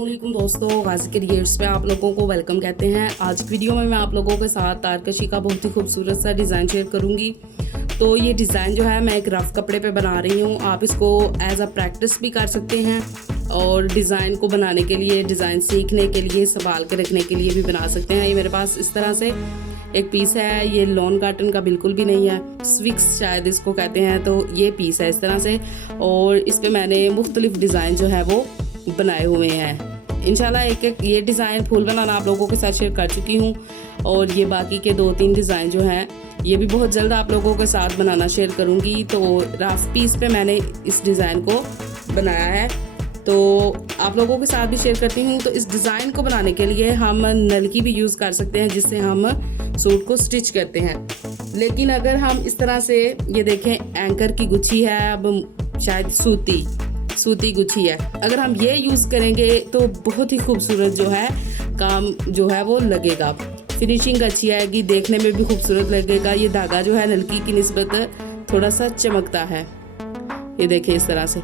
अस्सलामुअलैकुम दोस्तों, गाजी क्रिएट्स पे आप लोगों को वेलकम कहते हैं। आज की वीडियो में मैं आप लोगों के साथ तारकशी का बहुत ही खूबसूरत सा डिज़ाइन शेयर करूंगी। तो ये डिज़ाइन जो है मैं एक रफ कपड़े पे बना रही हूँ। आप इसको एज अ प्रैक्टिस भी कर सकते हैं और डिज़ाइन को बनाने के लिए, डिज़ाइन सीखने के लिए, संभाल के रखने के लिए भी बना सकते हैं। ये मेरे पास इस तरह से एक पीस है, ये लॉन कॉटन का बिल्कुल भी नहीं है, स्विक्स शायद इसको कहते हैं। तो ये पीस है इस तरह से और इस पे मैंने मुख्तलिफ डिज़ाइन जो है वो बनाए हुए हैं। इंशाल्लाह एक एक ये डिज़ाइन फूल बनाना आप लोगों के साथ शेयर कर चुकी हूँ और ये बाकी के 2-3 डिज़ाइन जो हैं ये भी बहुत जल्द आप लोगों के साथ बनाना शेयर करूँगी। तो रफ पीस पे मैंने इस डिज़ाइन को बनाया है, तो आप लोगों के साथ भी शेयर करती हूँ। तो इस डिज़ाइन को बनाने के लिए हम नलकी भी यूज़ कर सकते हैं जिससे हम सूट को स्टिच करते हैं। लेकिन अगर हम इस तरह से, ये देखें एंकर की गुच्छी है, अब शायद सूती गुच्छी है, अगर हम ये यूज़ करेंगे तो बहुत ही खूबसूरत जो है काम जो है वो लगेगा। फिनिशिंग अच्छी आएगी, देखने में भी खूबसूरत लगेगा। ये धागा जो है नलकी की निस्बत थोड़ा सा चमकता है। ये देखिए इस तरह से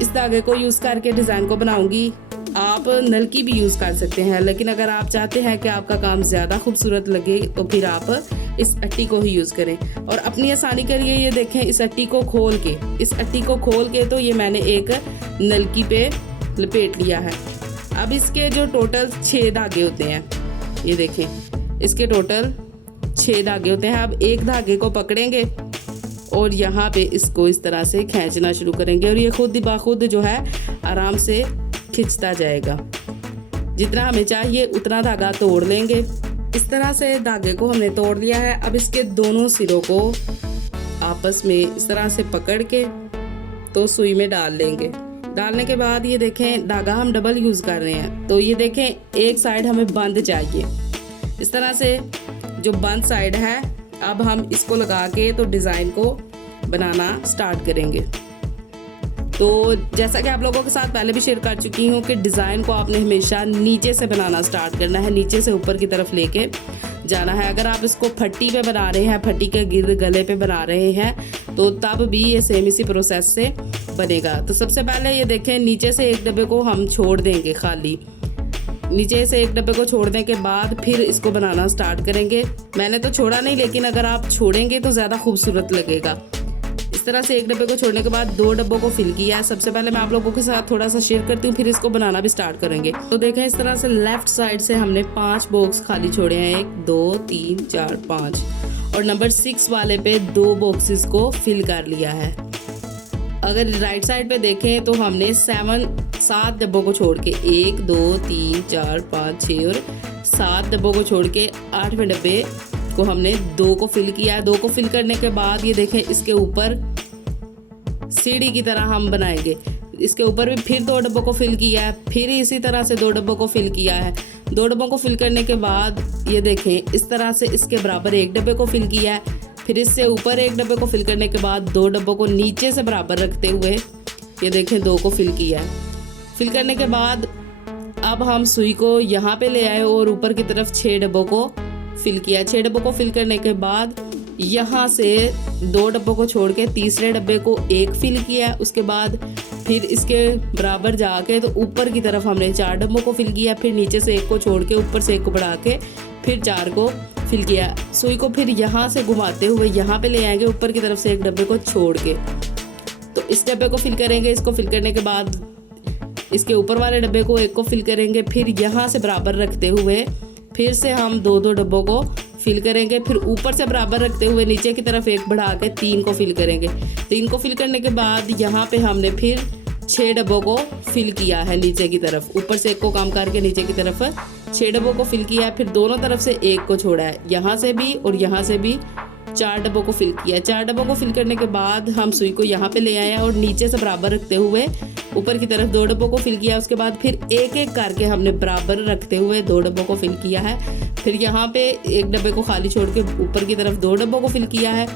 इस धागे को यूज़ करके डिज़ाइन को बनाऊंगी। आप नलकी भी यूज़ कर सकते हैं, लेकिन अगर आप चाहते हैं कि आपका काम ज़्यादा खूबसूरत लगे तो फिर आप इस अट्टी को ही यूज़ करें। और अपनी आसानी के लिए ये देखें, इस अट्टी को खोल के तो ये मैंने एक नलकी पे लपेट लिया है। अब इसके जो टोटल 6 धागे होते हैं, ये देखें इसके टोटल 6 धागे होते हैं। अब एक धागे को पकड़ेंगे और यहाँ पे इसको इस तरह से खींचना शुरू करेंगे और ये खुद ब खुद जो है आराम से खिंचता जाएगा। जितना हमें चाहिए उतना धागा तोड़ लेंगे। इस तरह से धागे को हमने तोड़ लिया है। अब इसके दोनों सिरों को आपस में इस तरह से पकड़ के तो सुई में डाल लेंगे। डालने के बाद ये देखें धागा हम डबल यूज़ कर रहे हैं, तो ये देखें एक साइड हमें बंद चाहिए। इस तरह से जो बंद साइड है, अब हम इसको लगा के तो डिज़ाइन को बनाना स्टार्ट करेंगे। तो जैसा कि आप लोगों के साथ पहले भी शेयर कर चुकी हूँ कि डिज़ाइन को आपने हमेशा नीचे से बनाना स्टार्ट करना है, नीचे से ऊपर की तरफ लेके जाना है। अगर आप इसको फट्टी पे बना रहे हैं, फट्टी के गिर गले पे बना रहे हैं, तो तब भी ये सेम इसी प्रोसेस से बनेगा। तो सबसे पहले ये देखें, नीचे से एक डब्बे को हम छोड़ देंगे खाली। नीचे से एक डब्बे को छोड़ने के बाद फिर इसको बनाना स्टार्ट करेंगे। मैंने तो छोड़ा नहीं, लेकिन अगर आप छोड़ेंगे तो ज़्यादा खूबसूरत लगेगा। इस तरह से एक डब्बे को छोड़ने के बाद 2 डब्बों को फिल किया है। सबसे पहले मैं आप लोगों के साथ थोड़ा सा शेयर करती हूँ, फिर इसको बनाना भी स्टार्ट करेंगे। तो देखें इस तरह से लेफ्ट साइड से हमने 5 बॉक्स खाली छोड़े हैं, 1 2 3 4 5, और नंबर 6 वाले पे 2 बॉक्सेस को फिल कर लिया है। अगर राइट साइड पे देखें तो हमने 7 डब्बों को छोड़ के 1 2 3 4 5 6 और 7 डब्बों को छोड़ के 8वें डब्बे को हमने 2 को फिल किया है। 2 को फिल करने के बाद ये देखें इसके ऊपर सीढ़ी की तरह हम बनाएंगे। इसके ऊपर भी फिर 2 डब्बों को फिल किया है, फिर इसी तरह से 2 डब्बों को फिल किया है। 2 डब्बों को फिल करने के बाद ये देखें इस तरह से इसके बराबर 1 डब्बे को फिल किया है। फिर इससे ऊपर 1 डब्बे को फिल करने के बाद 2 डब्बों को नीचे से बराबर रखते हुए ये देखें 2 को फिल किया है। फिल करने के बाद अब हम सुई को यहाँ पे ले आए और ऊपर की तरफ 6 डब्बों को फिल किया। 6 डब्बों को फिल करने के बाद यहाँ से 2 डब्बों को छोड़ के तीसरे डब्बे को 1 फिल किया है। उसके बाद फिर इसके बराबर जाके तो ऊपर की तरफ हमने 4 डब्बों को फिल किया। फिर नीचे से 1 को छोड़ के ऊपर से 1 को बढ़ा के फिर 4 को फिल किया। सुई को फिर यहाँ से घुमाते हुए यहाँ पे ले आएंगे, ऊपर की तरफ से 1 डब्बे को छोड़ के। तो इस डब्बे को फिल करेंगे। इसको फिल करने के बाद इसके ऊपर वाले डब्बे को 1 को फिल करेंगे। फिर यहाँ से बराबर रखते हुए फिर से हम 2 डब्बों को फिल करेंगे। फिर ऊपर से बराबर रखते हुए नीचे की तरफ 1 बढ़ा के 3 को फिल करेंगे। 3 को फिल करने के बाद यहाँ पे हमने फिर 6 डब्बों को फिल किया है नीचे की तरफ। ऊपर से 1 को कम करके नीचे की तरफ 6 डब्बों को फिल किया है। फिर दोनों तरफ से 1 को छोड़ा है, यहाँ से भी और यहाँ से भी 4 डब्बों को फिल किया। 4 डब्बों को फिल करने के बाद हम सुई को यहाँ पे ले आए हैं और नीचे से बराबर रखते हुए ऊपर की तरफ 2 डब्बों को फिल किया। उसके बाद फिर एक एक करके हमने बराबर रखते हुए 2 डब्बों को फिल किया है। फिर यहाँ पे 1 डब्बे को खाली छोड़ के ऊपर की तरफ 2 डब्बों को फिल किया है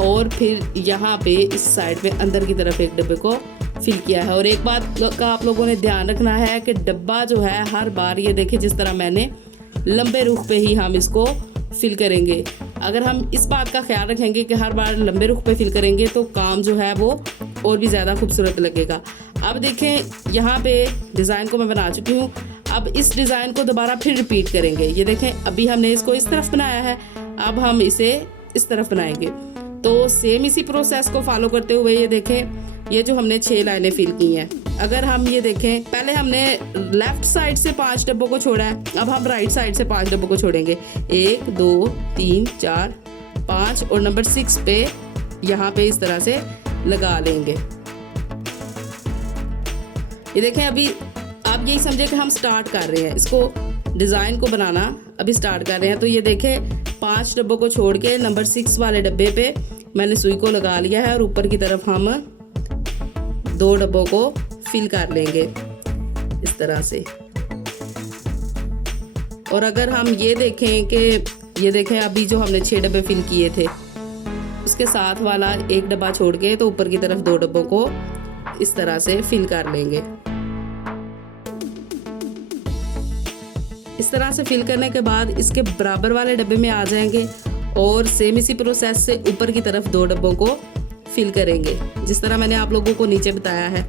और फिर यहाँ पे इस साइड पे अंदर की तरफ 1 डब्बे को फिल किया है। और एक बात का आप लोगों ने ध्यान रखना है कि डब्बा जो है हर बार, ये देखें जिस तरह मैंने लंबे रुख पे ही हम इसको फिल करेंगे। अगर हम इस बात का ख्याल रखेंगे कि हर बार लंबे रुख पे फिल करेंगे तो काम जो है वो और भी ज़्यादा खूबसूरत लगेगा। अब देखें यहाँ पे डिज़ाइन को मैं बना चुकी हूँ। अब इस डिज़ाइन को दोबारा फिर रिपीट करेंगे। ये देखें अभी हमने इसको इस तरफ बनाया है, अब हम इसे इस तरफ बनाएंगे। तो सेम इसी प्रोसेस को फॉलो करते हुए ये देखें, ये जो हमने 6 लाइनें फिल की हैं। अगर हम ये देखें, पहले हमने लेफ्ट साइड से 5 डब्बों को छोड़ा है, अब हम राइट साइड से 5 डब्बों को छोड़ेंगे। 1 2 3 4 5 और नंबर 6 पे यहाँ पे इस तरह से लगा लेंगे। ये देखें अभी आप यही समझे कि हम स्टार्ट कर रहे हैं, इसको डिज़ाइन को बनाना अभी स्टार्ट कर रहे हैं। तो ये देखें 5 डब्बों को छोड़ के नंबर 6 वाले डब्बे पे मैंने सुई को लगा लिया है और ऊपर की तरफ हम 2 डब्बों को फिल कर लेंगे इस तरह से। और अगर हम ये देखें कि ये देखें अभी जो हमने 6 डब्बे फिल किए थे उसके साथ वाला 1 डब्बा छोड़ के तो ऊपर की तरफ 2 डब्बों को इस तरह से फिल कर लेंगे। इस तरह से फिल करने के बाद इसके बराबर वाले डब्बे में आ जाएंगे और सेम इसी प्रोसेस से ऊपर की तरफ 2 डब्बों को फिल करेंगे, जिस तरह मैंने आप लोगों को नीचे बताया है।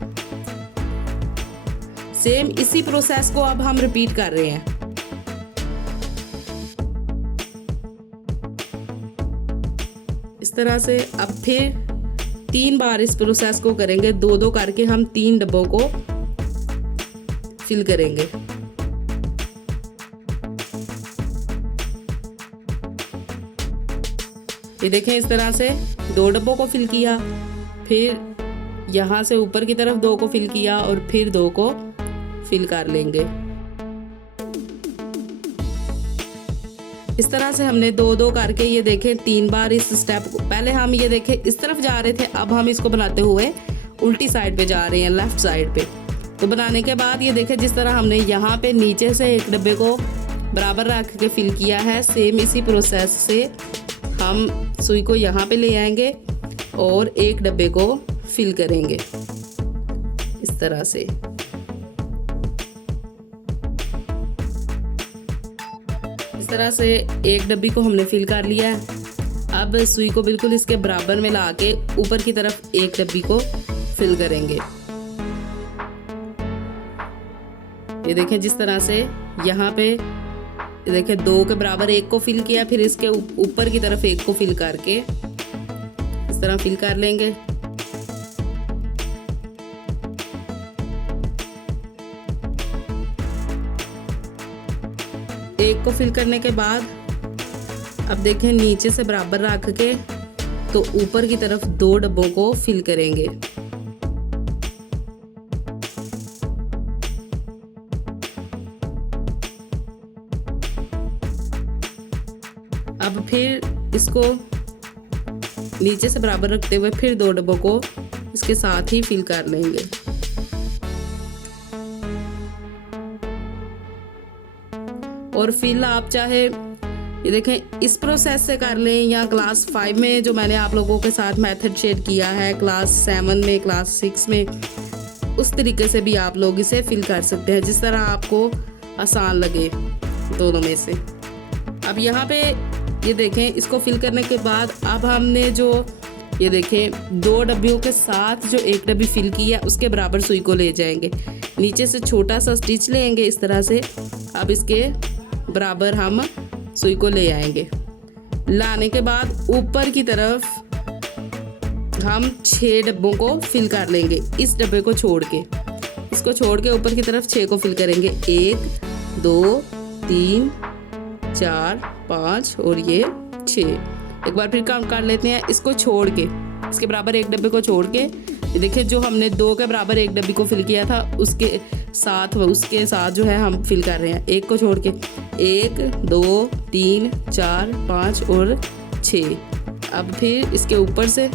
सेम इसी प्रोसेस को अब हम रिपीट कर रहे हैं। इस तरह से अब फिर 3 बार इस प्रोसेस को करेंगे, 2-2 करके हम 3 डब्बों को फिल करेंगे। ये देखें इस तरह से 2 डब्बों को फिल किया, फिर यहाँ से ऊपर की तरफ 2 को फिल किया और फिर 2 को फिल कर लेंगे। इस तरह से हमने 2-2 करके ये देखें 3 बार इस स्टेप को, पहले हम ये देखें इस तरफ जा रहे थे, अब हम इसको बनाते हुए उल्टी साइड पे जा रहे हैं, लेफ्ट साइड पे। तो बनाने के बाद ये देखें जिस तरह हमने यहाँ पे नीचे से 1 डब्बे को बराबर रख के फिल किया है, सेम इसी प्रोसेस से हम सुई को यहाँ पे ले आएंगे और 1 डब्बे को फिल करेंगे इस तरह से। इस तरह से 1 डब्बी को हमने फिल कर लिया है। अब सुई को बिल्कुल इसके बराबर में ला के ऊपर की तरफ 1 डब्बी को फिल करेंगे। ये देखें जिस तरह से यहाँ पे देखिए 2 के बराबर 1 को फिल किया, फिर इसके ऊपर की तरफ 1 को फिल करके इस तरह फिल कर लेंगे। एक को फिल करने के बाद अब देखें नीचे से बराबर रख के तो ऊपर की तरफ 2 डब्बों को फिल करेंगे। अब फिर इसको नीचे से बराबर रखते हुए फिर 2 डब्बों को इसके साथ ही फिल कर लेंगे। और फिल आप चाहे ये देखें इस प्रोसेस से कर लें या क्लास 5 में जो मैंने आप लोगों के साथ मेथड शेयर किया है, क्लास 7 में, क्लास 6 में, उस तरीके से भी आप लोग इसे फिल कर सकते हैं जिस तरह आपको आसान लगे दोनों में से। अब यहाँ पे ये देखें इसको फिल करने के बाद अब हमने जो ये देखें 2 डब्बियों के साथ जो 1 डब्बी फिल की है उसके बराबर सुई को ले जाएंगे, नीचे से छोटा सा स्टिच लेंगे इस तरह से। अब इसके बराबर हम सुई को ले आएंगे। लाने के बाद ऊपर की तरफ हम 6 डब्बों को फिल कर लेंगे, इस डब्बे को छोड़ के, इसको छोड़ के ऊपर की तरफ 6 को फिल करेंगे। 1 2 3 4 5 और ये 6। एक बार फिर काउंट कर लेते हैं, इसको छोड़ के इसके बराबर 1 डब्बे को छोड़ के देखिए जो हमने 2 के बराबर 1 डब्बी को फिल किया था उसके साथ जो है हम फिल कर रहे हैं 1 को छोड़ के। 1 2 3 4 5 और 6। अब फिर इसके ऊपर से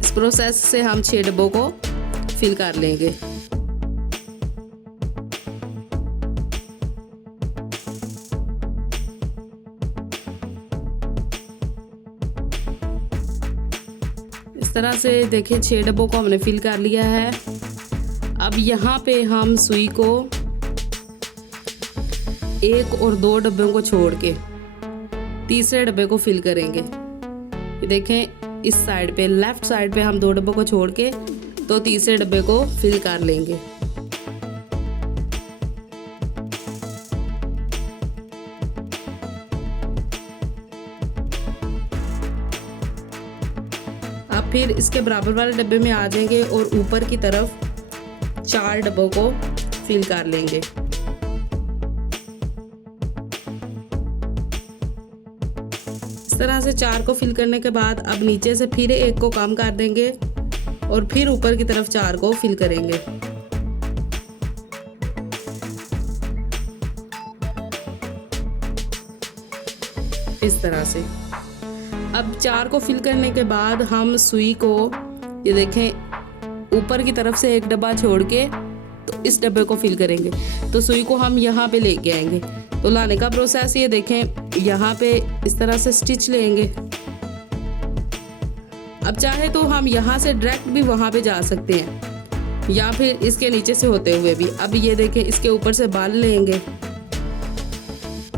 इस प्रोसेस से हम 6 डब्बों को फिल कर लेंगे। इस तरह से देखिए 6 डब्बों को हमने फिल कर लिया है। अब यहाँ पे हम सुई को 1 और 2 डब्बों को छोड़ के तीसरे डब्बे को फिल करेंगे। ये देखें इस साइड पे, लेफ्ट साइड पे हम 2 डब्बों को छोड़ के तो तीसरे डब्बे को फिल कर लेंगे। अब फिर इसके बराबर वाले डब्बे में आ जाएंगे और ऊपर की तरफ 4 डब्बों को फिल कर लेंगे। इस तरह से 4 को फिल करने के बाद अब नीचे से फिर एक को कम कर देंगे और फिर ऊपर की तरफ 4 को फिल करेंगे। इस तरह से अब 4 को फिल करने के बाद हम सुई को, ये देखें, ऊपर की तरफ से एक डब्बा छोड़ के तो इस डब्बे को फिल करेंगे। तो सुई को हम यहाँ पे लेके आएंगे। तो लाने का प्रोसेस ये देखें, यहाँ पे इस तरह से स्टिच लेंगे। अब चाहे तो हम यहाँ से डायरेक्ट भी वहाँ पे जा सकते हैं या फिर इसके नीचे से होते हुए भी। अब ये देखें, इसके ऊपर से बाल लेंगे।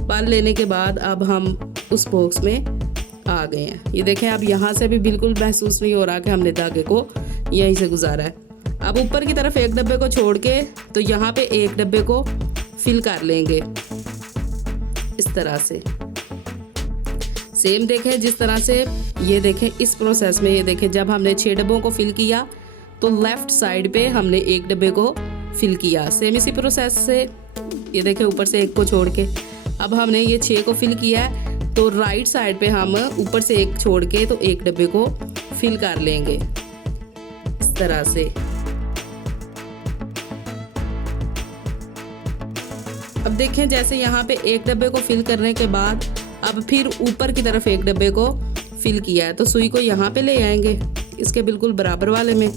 बाल लेने के बाद अब हम उस बॉक्स में आ गए हैं। ये देखें, अब यहाँ से भी बिल्कुल महसूस नहीं हो रहा कि हमने धागे को यहीं से गुजारा है। अब ऊपर की तरफ एक डब्बे को छोड़ के तो यहाँ पे एक डब्बे को फिल कर लेंगे इस तरह से। सेम देखें जिस तरह से, ये देखें इस प्रोसेस में, ये देखें जब हमने 6 डब्बों को फिल किया तो लेफ्ट साइड पे हमने एक डब्बे को फिल किया। सेम इसी प्रोसेस से ये देखें ऊपर से एक को छोड़ के अब हमने ये 6 को फिल किया है। तो राइट साइड पे हम ऊपर से एक छोड़ के तो एक डब्बे को फिल कर लेंगे इस तरह से। अब देखें जैसे यहाँ पे एक डब्बे को फिल करने के बाद अब फिर ऊपर की तरफ एक डब्बे को फिल किया है। तो सुई को यहाँ पे ले आएंगे इसके बिल्कुल बराबर वाले में,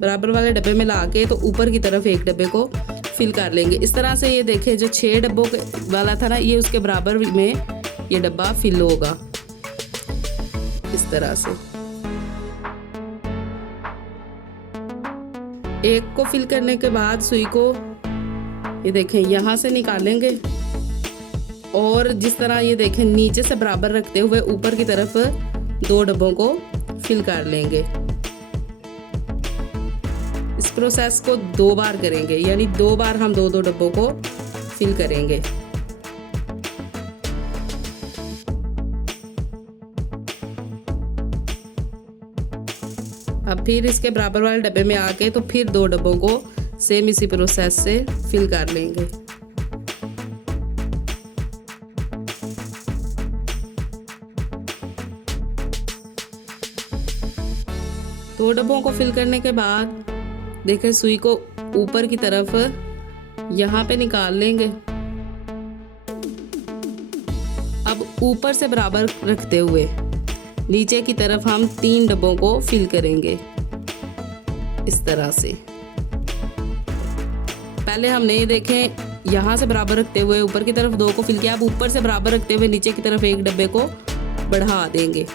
बराबर वाले डब्बे में ला के तो ऊपर की तरफ एक डब्बे को फिल कर लेंगे इस तरह से। ये देखें जो 6 डब्बों वाला था ना, ये उसके बराबर में ये डब्बा फिल होगा इस तरह से। एक को फिल करने के बाद सुई को ये देखें यहाँ से निकालेंगे और जिस तरह ये देखें नीचे से बराबर रखते हुए ऊपर की तरफ 2 डब्बों को फिल कर लेंगे। इस प्रोसेस को 2 बार करेंगे, यानी 2 बार हम 2-2 डब्बों को फिल करेंगे। अब फिर इसके बराबर वाले डब्बे में आके तो फिर 2 डब्बों को सेम इसी प्रोसेस से फिल कर लेंगे। दो डब्बों को फिल करने के बाद देखें सुई को ऊपर की तरफ यहाँ पे निकाल लेंगे। अब ऊपर से बराबर रखते हुए नीचे की तरफ हम 3 डब्बों को फिल करेंगे इस तरह से। पहले हमने ये देखें यहाँ से बराबर रखते हुए ऊपर की तरफ 2 को फिल किया। अब ऊपर से बराबर रखते हुए नीचे की तरफ एक डब्बे को बढ़ा देंगे।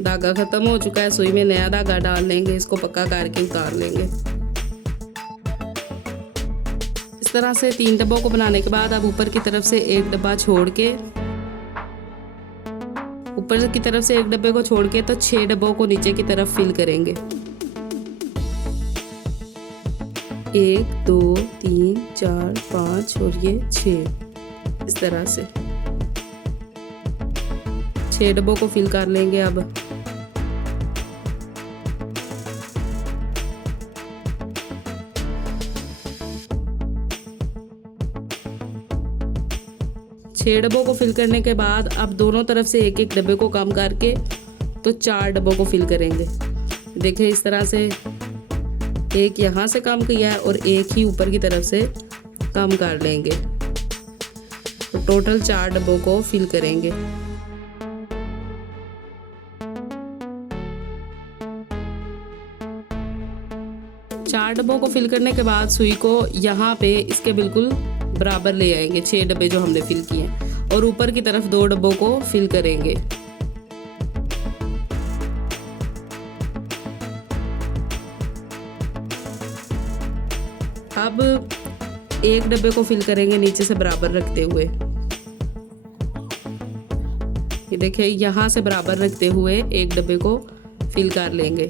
धागा खत्म हो चुका है, सुई में नया धागा डाल लेंगे, इसको पक्का करके उतार लेंगे। इस तरह से 3 डब्बों को बनाने के बाद अब ऊपर की तरफ से एक डब्बा छोड़ के, ऊपर की तरफ से एक डब्बे को छोड़ के तो 6 डब्बों को नीचे की तरफ फिल करेंगे। 1 2 3 4 5 और ये 6 इस तरह से 6 डब्बों को फिल कर लेंगे। अब छह डब्बों को फिल करने के बाद अब दोनों तरफ से एक एक डब्बे को कम करके तो 4 डब्बों को फिल करेंगे। देखिए इस तरह से एक यहाँ से कम किया है और एक ही ऊपर की तरफ से कम कर लेंगे, तो टोटल 4 डब्बों को फिल करेंगे। चार डब्बों को फिल करने के बाद सुई को यहाँ पे इसके बिल्कुल बराबर ले आएंगे, 6 डब्बे जो हमने फिल किए हैं, और ऊपर की तरफ 2 डब्बों को फिल करेंगे। अब एक डब्बे को फिल करेंगे नीचे से बराबर रखते हुए। ये देखिए यहाँ से बराबर रखते हुए एक डब्बे को फिल कर लेंगे।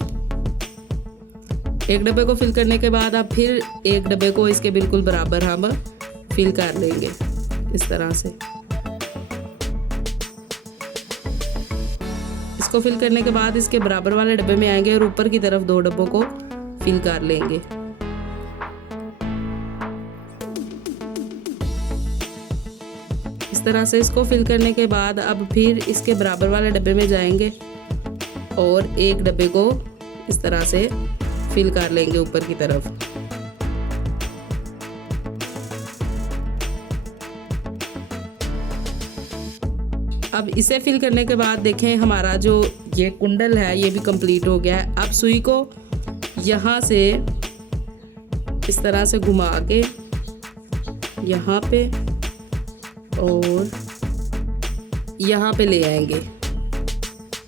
एक डब्बे को फिल करने के बाद अब फिर एक डब्बे को इसके बिल्कुल बराबर हम फिल कर लेंगे इस तरह से। इसको फिल करने के बाद इसके बराबर वाले डब्बे में आएंगे और ऊपर की तरफ 2 डब्बों को फिल कर लेंगे। इस तरह से इसको फिल करने के बाद अब फिर इसके बराबर वाले डब्बे में जाएंगे और एक डब्बे को इस तरह से फिल कर लेंगे ऊपर की तरफ। अब इसे फिल करने के बाद देखें हमारा जो ये कुंडल है ये भी कंप्लीट हो गया है। अब सुई को यहाँ से इस तरह से घुमा के यहाँ पे और यहाँ पे ले आएंगे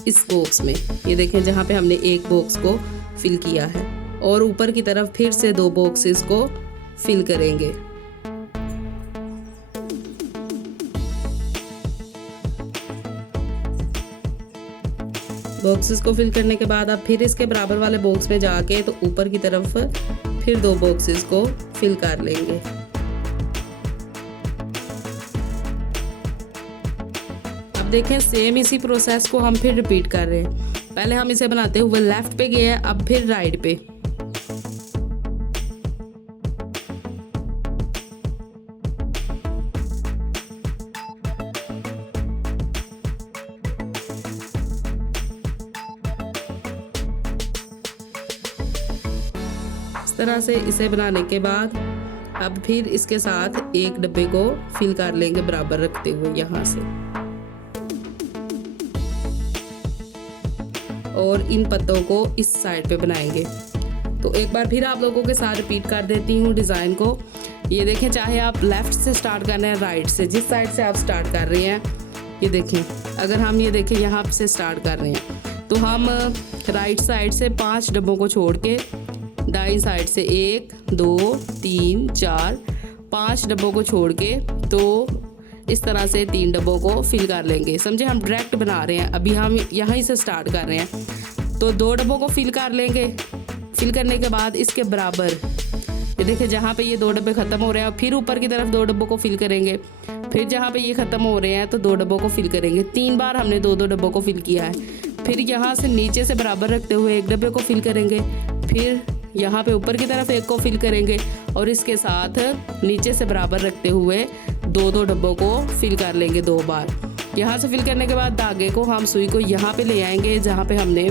इस बॉक्स में। ये देखें जहाँ पे हमने एक बॉक्स को फिल किया है और ऊपर की तरफ फिर से 2 बॉक्सेस को फिल करेंगे। बॉक्सेस को फिल करने के बाद अब फिर इसके बराबर वाले बॉक्स में जाके तो ऊपर की तरफ फिर 2 बॉक्सेस को फिल कर लेंगे। अब देखें सेम इसी प्रोसेस को हम फिर रिपीट कर रहे हैं। पहले हम इसे बनाते हुए लेफ्ट पे गए हैं, अब फिर राइट पे। इस तरह से इसे बनाने के बाद अब फिर इसके साथ एक डब्बे को फिल कर लेंगे बराबर रखते हुए यहाँ से, और इन पत्तों को इस साइड पे बनाएंगे। तो एक बार फिर आप लोगों के साथ रिपीट कर देती हूँ डिज़ाइन को। ये देखें चाहे आप लेफ़्ट से स्टार्ट कर रहे हैं राइट से, जिस साइड से आप स्टार्ट कर रहे हैं, ये देखें अगर हम ये देखें यहाँ से स्टार्ट कर रहे हैं तो हम राइट साइड से 5 डब्बों को छोड़ के दाईं साइड से 1 2 3 4 5 डब्बों को छोड़ के तो इस तरह से 3 डब्बों को फिल कर लेंगे। समझे हम डायरेक्ट बना रहे हैं, अभी हम यहीं से स्टार्ट कर रहे हैं। तो 2 डब्बों को फिल कर लेंगे। फिल करने के बाद इसके बराबर ये देखिए जहाँ पे ये 2 डब्बे ख़त्म हो रहे हैं फिर ऊपर की तरफ 2 डब्बों को फिल करेंगे। फिर जहाँ पे ये ख़त्म हो रहे हैं तो 2 डब्बों को फिल करेंगे। 3 बार हमने 2 डब्बों को फिल किया है। फिर यहाँ से नीचे से बराबर रखते हुए 1 डब्बे को फिल करेंगे। फिर यहाँ पे ऊपर की तरफ 1 को फिल करेंगे और इसके साथ नीचे से बराबर रखते हुए 2 डब्बों को फिल कर लेंगे 2 बार। यहाँ से फिल करने के बाद धागे को हम सुई को यहाँ पे ले आएंगे जहाँ पे हमने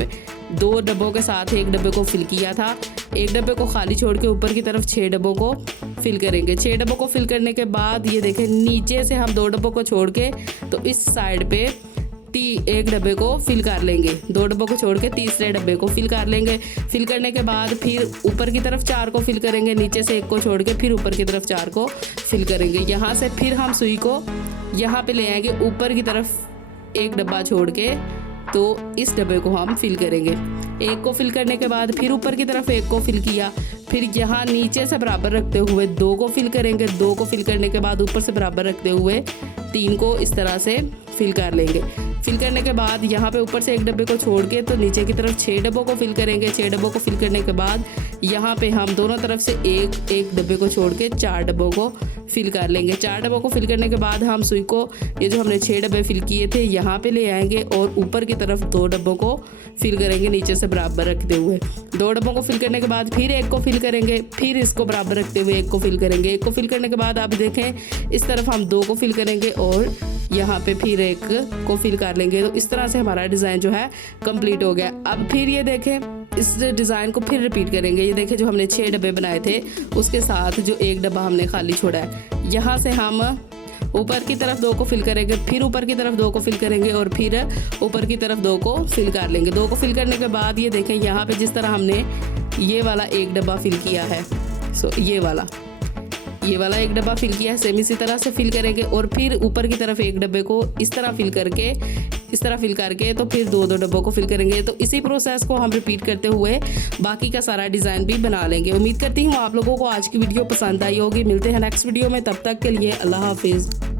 2 डब्बों के साथ 1 डब्बे को फिल किया था। 1 डब्बे को खाली छोड़ के ऊपर की तरफ 6 डब्बों को फिल करेंगे। 6 डब्बों को फिल करने के बाद ये देखें नीचे से हम 2 डब्बों को छोड़ के तो इस साइड पे 1 डब्बे को फिल कर लेंगे। 2 डब्बों को छोड़ के तीसरे डब्बे को फिल कर लेंगे। फिल करने के बाद फिर ऊपर की तरफ 4 को फिल करेंगे, नीचे से 1 को छोड़ के फिर ऊपर की तरफ 4 को फिल करेंगे। यहाँ से फिर हम सुई को यहाँ पे ले आएंगे ऊपर की तरफ 1 डब्बा छोड़ के तो इस डब्बे को हम फिल करेंगे। 1 को फिल करने के बाद फिर ऊपर की तरफ 1 को फिल किया। फिर यहाँ नीचे से बराबर रखते हुए 2 को फिल करेंगे। 2 को फिल करने के बाद ऊपर से बराबर रखते हुए 3 को इस तरह से फिल कर लेंगे। फिल करने के बाद यहाँ पे ऊपर से 1 डब्बे को छोड़ के तो नीचे की तरफ 6 डब्बों को फिल करेंगे। 6 डब्बों को फिल करने के बाद यहाँ पे हम दोनों तरफ से एक डब्बे को छोड़ के 4 डब्बों को फिल कर लेंगे। 4 डब्बों को फिल करने के बाद हम सुई को ये जो हमने 6 डब्बे फिल किए थे यहाँ पे ले आएंगे और ऊपर की तरफ 2 डब्बों को फिल करेंगे नीचे से बराबर रखते हुए। 2 डब्बों को फिल करने के बाद फिर 1 को फिल करेंगे। फिर इसको बराबर रखते हुए 1 को फिल करेंगे। 1 को फिल करने के बाद आप देखें इस तरफ हम 2 को फिल करेंगे और यहाँ पे फिर 1 को फिल कर लेंगे। तो इस तरह से हमारा डिज़ाइन जो है कंप्लीट हो गया। अब फिर ये देखें इस डिज़ाइन को फिर रिपीट करेंगे। ये देखें जो हमने 6 डब्बे बनाए थे उसके साथ जो 1 डब्बा हमने खाली छोड़ा है, यहाँ से हम ऊपर की तरफ 2 को फिल करेंगे। फिर ऊपर की तरफ 2 को फिल करेंगे और फिर ऊपर की तरफ 2 को फिल कर लेंगे। 2 को फिल करने के बाद ये देखें यहाँ पे जिस तरह हमने ये वाला 1 डब्बा फिल किया है, सो ये वाला 1 डब्बा फिल किया है, सेम इसी तरह से फिल करेंगे और फिर ऊपर की तरफ 1 डब्बे को इस तरह फिल करके इस तरह फिल करके तो फिर 2-2 डब्बों को फिल करेंगे। तो इसी प्रोसेस को हम रिपीट करते हुए बाकी का सारा डिज़ाइन भी बना लेंगे। उम्मीद करती हूँ आप लोगों को आज की वीडियो पसंद आई होगी। मिलते हैं नेक्स्ट वीडियो में, तब तक के लिए अल्लाह हाफिज़।